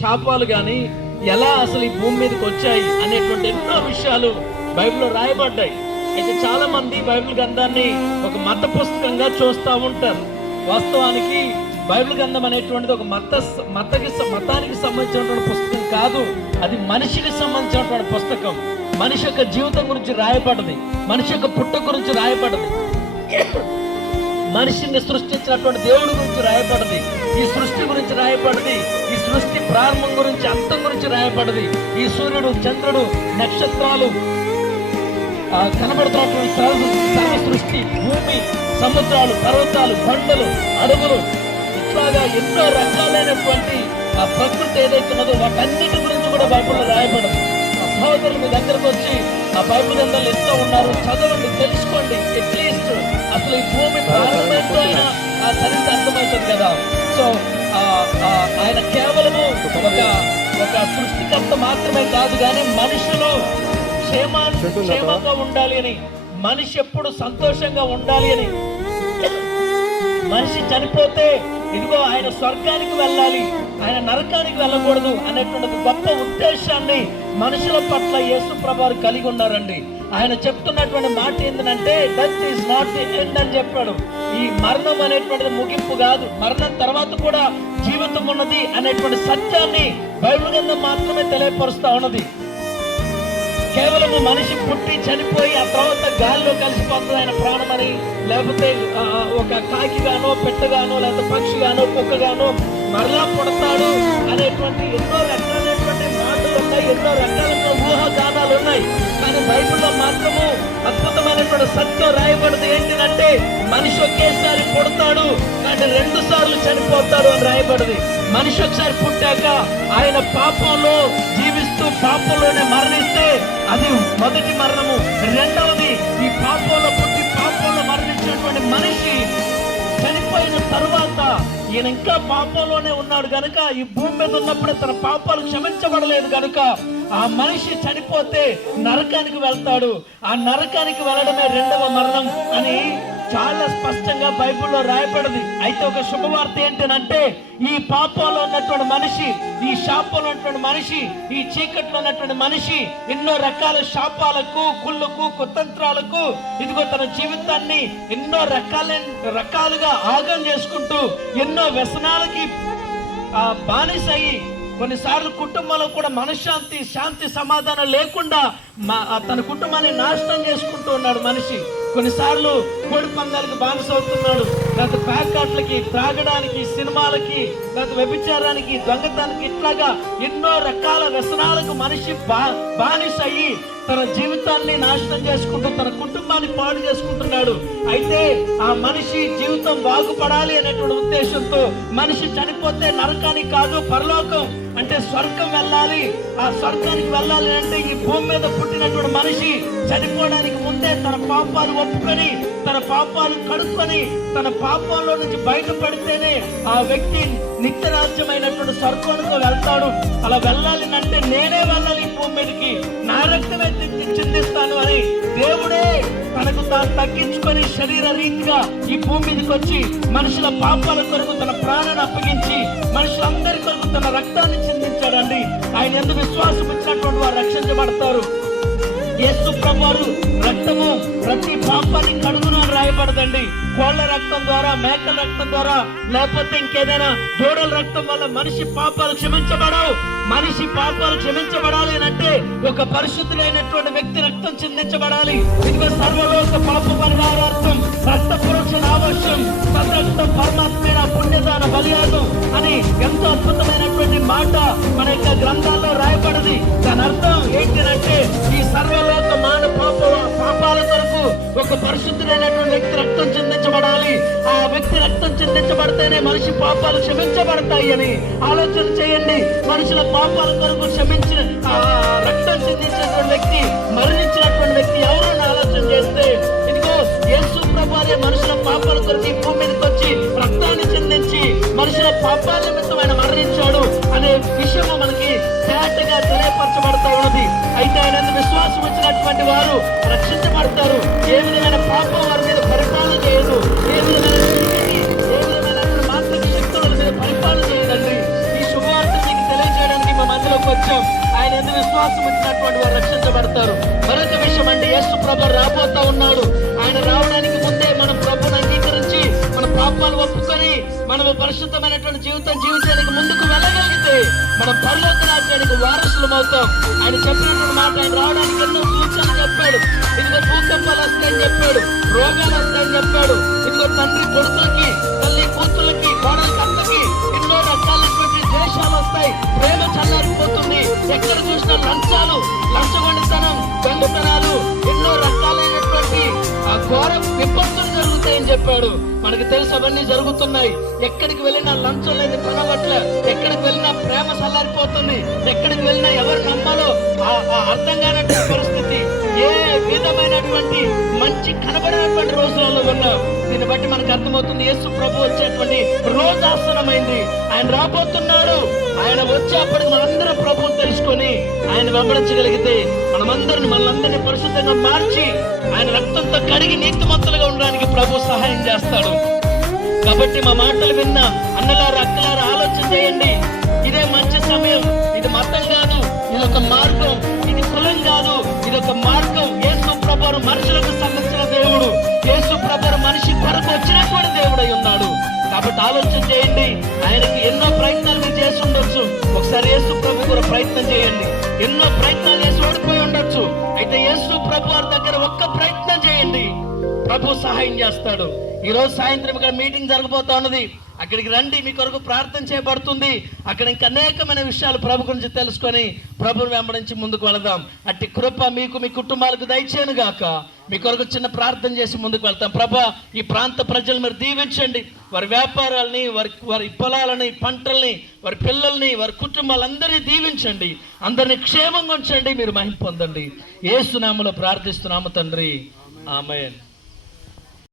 శాపాలు కానీ ఎలా అసలు ఈ భూమి మీదకి వచ్చాయి అనేటువంటి ఎన్నో విషయాలు బైబిల్లో రాయబడ్డాయి. అయితే చాలా మంది బైబిల్ గ్రంథాన్ని ఒక మత పుస్తకంగా చూస్తూ ఉంటారు. వాస్తవానికి బైబిల్ గ్రంథం అనేటువంటిది ఒక మత మతకి మతానికి సంబంధించినటువంటి పుస్తకం కాదు. అది మనిషికి సంబంధించినటువంటి పుస్తకం. మనిషి యొక్క జీవితం గురించి రాయబడ్డది. మనిషి యొక్క పుట్ట గురించి రాయబడ్డది. మనిషిని సృష్టించినటువంటి దేవుడి గురించి రాయబడింది. ఈ సృష్టి గురించి రాయబడింది. ఈ సృష్టి ప్రారంభం గురించి అంతం గురించి రాయబడింది. ఈ సూర్యుడు చంద్రుడు నక్షత్రాలు కనబడుతున్నటువంటి సర్వ సృష్టి భూమి సముద్రాలు పర్వతాలు కొండలు అడవులు ఇట్లాగా ఎన్నో రకాలైనటువంటి ఆ ప్రకృతి ఏదైతే ఉన్నదో వాటన్నిటి గురించి కూడా బైబిల్లో రాయబడదు. ఆ సహోదరులు మీ దగ్గరకు వచ్చి ఆ బైబిల్ అందరూ ఇస్తూ ఉన్నారు. చదవండి తెలుసుకోండి అట్లీస్ట్ అసలు ఈ భూమి కదా. సో ఆయన కేవలము ఒక ఒక సృష్టికర్త మాత్రమే కాదు కానీ మనుషులు క్షేమా క్షేమంగా ఉండాలి అని మనిషి ఎప్పుడు సంతోషంగా ఉండాలి అని. మనిషి చనిపోతే ఇదిగో ఆయన స్వర్గానికి వెళ్ళాలి ఆయన నరకానికి వెళ్ళకూడదు అనేటువంటి గొప్ప ఉద్దేశాన్ని మనుషుల పట్ల యేసు ప్రభారు కలిగి ఉన్నారండి. ఆయన చెప్తున్నటువంటి మాట ఏంటంటే death is not the end అని చెప్పాడు. ఈ మరణం అనేటువంటిది ముగింపు కాదు. మరణం తర్వాత కూడా జీవితం ఉన్నది అనేటువంటి సత్యాన్ని బైబిల్ గ్రంథం మాత్రమే తెలియపరుస్తా ఉన్నది. కేవలం మనిషి పుట్టి చనిపోయి ఆ తర్వాత గాలిలో కలిసిపోతుంది ఆయన ప్రాణమని లేకపోతే ఒక కాకిగానో పెట్టగానో లేకపోతే పక్షిగానో కుక్కగానో మరలా పుడతాడు అనేటువంటి ఎన్నో రకాలైనటువంటి మాటలు ఉన్నాయి ఎన్నో రకాలు మాత్రము అద్భుతమైనటువంటి సత్యం రాయబడదు. ఏంటిదంటే మనిషి ఒకేసారి పుడతాడు కానీ రెండు సార్లు చనిపోతాడు అని రాయబడింది. మనిషి ఒకసారి పుట్టాక ఆయన పాపంలో జీవిస్తూ పాపంలోనే మరణిస్తే అది మొదటి మరణము. రెండవది ఈ పాపంలో పుట్టి పాపంలో మరణించినటువంటి మనిషి చనిపోయిన తర్వాత ఈయన ఇంకా పాపంలోనే ఉన్నాడు గనుక ఈ భూమి మీద ఉన్నప్పుడే తన పాపాలు క్షమించబడలేదు గనుక ఆ మనిషి చనిపోతే నరకానికి వెళ్తాడు. ఆ నరకానికి వెళ్ళడమే రెండవ మరణం అని చాలా స్పష్టంగా బైబిల్లో రాయబడింది. అయితే ఒక శుభవార్త ఏంటంటే ఈ పాపంలో ఉన్నటువంటి మనిషి ఈ శాపంలో ఉన్నటువంటి మనిషి ఈ చీకట్లో ఉన్నటువంటి మనిషి ఎన్నో రకాల శాపాలకు కుళ్ళకు కుతంత్రాలకు ఇదిగో తన జీవితాన్ని ఎన్నో రకాల రకాలుగా ఆగం చేసుకుంటూ ఎన్నో వ్యసనాలకి ఆ బానిసయి కొన్నిసార్లు కుటుంబంలో కూడా మనశ్శాంతి శాంతి సమాధానం లేకుండా మా తన కుటుంబాన్ని నాశనం చేసుకుంటూ ఉన్నాడు మనిషి. కొన్నిసార్లు కోడి పందాలకు బానిస అవుతున్నాడు. గత ప్యాకాట్లకి త్రాగడానికి సినిమాలకి గత వ్యభిచారానికి దొంగతానికి ఇట్లాగా ఎన్నో రకాల వ్యసనాలకు మనిషి బా బానిస అయ్యి తన జీవితాన్ని నాశనం చేసుకుంటూ తన కుటుంబాన్ని పాడు చేసుకుంటున్నాడు. అయితే ఆ మనిషి జీవితం బాగుపడాలి అనేటువంటి ఉద్దేశంతో మనిషి చనిపోతే నరకానికి కాదు పరలోకం అంటే స్వర్గం వెళ్ళాలి. ఆ స్వర్గానికి వెళ్ళాలి అంటే ఈ భూమి మీద పుట్టినటువంటి మనిషి చనిపోవడానికి ముందే తన పాపాలు ఒప్పుకొని తన పాపాలు కడుక్కొని తన పాపాల్లో నుంచి బయటపడితేనే ఆ వ్యక్తి నిత్య రాజ్యమైనటువంటి వెళ్తాడు. అలా వెళ్ళాలి అంటే నేనే వెళ్ళాలి ఈ భూమి మీదకి. నా రక్తమే చిందిస్తాను అని దేవుడే తనకు తాను తగ్గించుకొని శరీర రీతిగా ఈ భూమి మీదకి వచ్చి మనుషుల పాపాల కొరకు తన ప్రాణాన్ని అప్పగించి మనుషులందరి కొరకు తన రక్తాన్ని చిందించాడండి. ఆయన ఎందుకు విశ్వాసం ఇచ్చినటువంటి వారు రక్షించబడతారు? యేసు ప్రభువారు రక్తము ప్రతి పాపాన్ని కడుగును అని రాయబడదండి. కోళ్ళ రక్తం ద్వారా మేకల రక్తం ద్వారా లేకపోతే ఇంకేదైనా దూడల రక్తం వల్ల మనిషి పాపాలు క్షమించబడవు. మనిషి పాపాలు క్షమించబడాలి అంటే ఒక పరిశుద్ధుడైనటువంటి వ్యక్తి రక్తం చిందించబడాలి. ఇదిగో సర్వలోక పాప పరిహారార్థం రక్త పురుషుల ఆవశ్యం సద్రక్తం పరమాత్మైన పుణ్యదాన బలియాగం అని ఎంతో అద్భుతమైనటువంటి మాట మన యొక్క గ్రంథాల్లో రాయబడది. ఆ వ్యక్తి రక్తం చిందించబడితేనే మనిషి పాపాలు క్షమించబడతాయి అని ఆలోచన చేయండి. మనుషుల పాపాల కొరకు క్షమించిన రక్తం చిందించినటువంటి వ్యక్తి మరణించినటువంటి వ్యక్తి ఎవరైనా ఆలోచన చేస్తే ఇదిగో యేసు ప్రభువారే మనుషుల పాపాల కొరకు ఈ భూమి మీదకి వచ్చి రక్తాన్ని చెందించి మనుషుల పాపాల నిమిత్తం ఆయన మరణించాడు అనే విషయము మనకి తేటగా తెలియపరచబడతా ఉన్నది. అయితే ఆయన విశ్వాసం వచ్చినటువంటి వారు రక్షించబడతారు. ఏ విధమైన పాపం వారి మీద పరిపాలన చేయదు. మనము పరిశుద్ధమైనటువంటి జీవితం జీవించడానికి ముందుకు వెళ్ళగలిగితే మనం పరలోక రాజ్యానికి వారసులం అవుతాం. ఆయన చెప్పినటువంటి మాట ఆయన రావడానికి ఎన్నో సూచనలు చెప్పాడు. ఇదిగో భూకంపాలు వస్తాయని చెప్పాడు. రోగాలు వస్తాయని చెప్పాడు. ఇదిగో తండ్రి కొడుకులకి తల్లి కూతుళ్ళకి కోడలకి అత్తకి ఎన్నో రకాలైనటువంటి ద్వేషాలు వస్తాయి. ప్రేమ చల్లారిపోతుంది. ఎక్కడ చూసినా లంచాలు లంచగొండితనం గండుతనాలు ఘోర విపత్తులు జరుగుతాయని చెప్పాడు. మనకి తెలుసు అవన్నీ జరుగుతున్నాయి. ఎక్కడికి వెళ్ళినా లంచం లేదు పనవట్ల ఎక్కడికి వెళ్ళినా ప్రేమ చల్లారిపోతుంది. ఎక్కడికి వెళ్ళినా ఎవరు నమ్మాలో? ఆ- అర్థం కానటువంటి పరిస్థితి. ఏ విధమైనటువంటి మంచి కనబడినటువంటి రోజులలో ఉన్నాం దీన్ని బట్టి మనకు అర్థమవుతుంది యేసు ప్రభు వచ్చేటువంటి రోజు ఆసనమైంది ఆయన రాబోతున్నాడు. ఆయన వచ్చేప్పటికి మనందరం ప్రభువు తెలుసుకొని ఆయన వెంబడించగలిగితే మనమందరిని మనందరినీ పరిశుద్ధంగా మార్చి ఆయన రక్తంతో కడిగి నీతిమంతులుగా ఉండడానికి ప్రభు సహాయం చేస్తాడు. కాబట్టి మా మాటలు విన్న అన్నలారా అక్కలారా ఆలోచన చేయండి. ఇదే మంచి సమయం. ఇది మతం కాదు ఇది ఒక మార్గం. ఇది కులం కాదు ఇది ఒక మార్గం. యేసు ప్రభారు మనుషులకు సంబంధించిన దేవుడు. యేసు ప్రభారు మనిషి కొరకు వచ్చినటువంటి దేవుడై ఉన్నాడు. కాబట్టి ఆలోచన చేయండి. ఆయనకి ఎన్నో ప్రయత్నాలు మీరు చేసి ఉండొచ్చు. ఒకసారి యేసు ప్రభు కూడా ప్రయత్నం చేయండి. ఎన్నో ప్రయత్నాలు అయితే యేసు ప్రభు వారి దగ్గర ఒక్క ప్రయత్నం చేయండి. ప్రభు సహాయం చేస్తాడు. ఈ రోజు సాయంత్రం ఇక్కడ మీటింగ్ జరగబోతా ఉన్నది. అక్కడికి రండి మీ కొరకు ప్రార్థన చేయబడుతుంది. అక్కడ ఇంకా అనేకమైన విషయాలు ప్రభు గురించి తెలుసుకొని ప్రభుని వెంబడించి ముందుకు వెళదాం. అట్టి కృప మీకు మీ కుటుంబాలకు దయచేయను గాక. మీ కొరకు చిన్న ప్రార్థన చేసి ముందుకు వెళ్తాం. ప్రభా ఈ ప్రాంత ప్రజలు మీరు దీవించండి. వారి వ్యాపారాలని వారి వారి పొలాలని పంటల్ని వారి పిల్లల్ని వారి కుటుంబాలందరినీ దీవించండి. అందరినీ క్షేమంగా ఉంచండి. మీరు మహిం పొందండి. ఏసునామలో ప్రార్థిస్తున్నాము తండ్రి. ఆమెన్.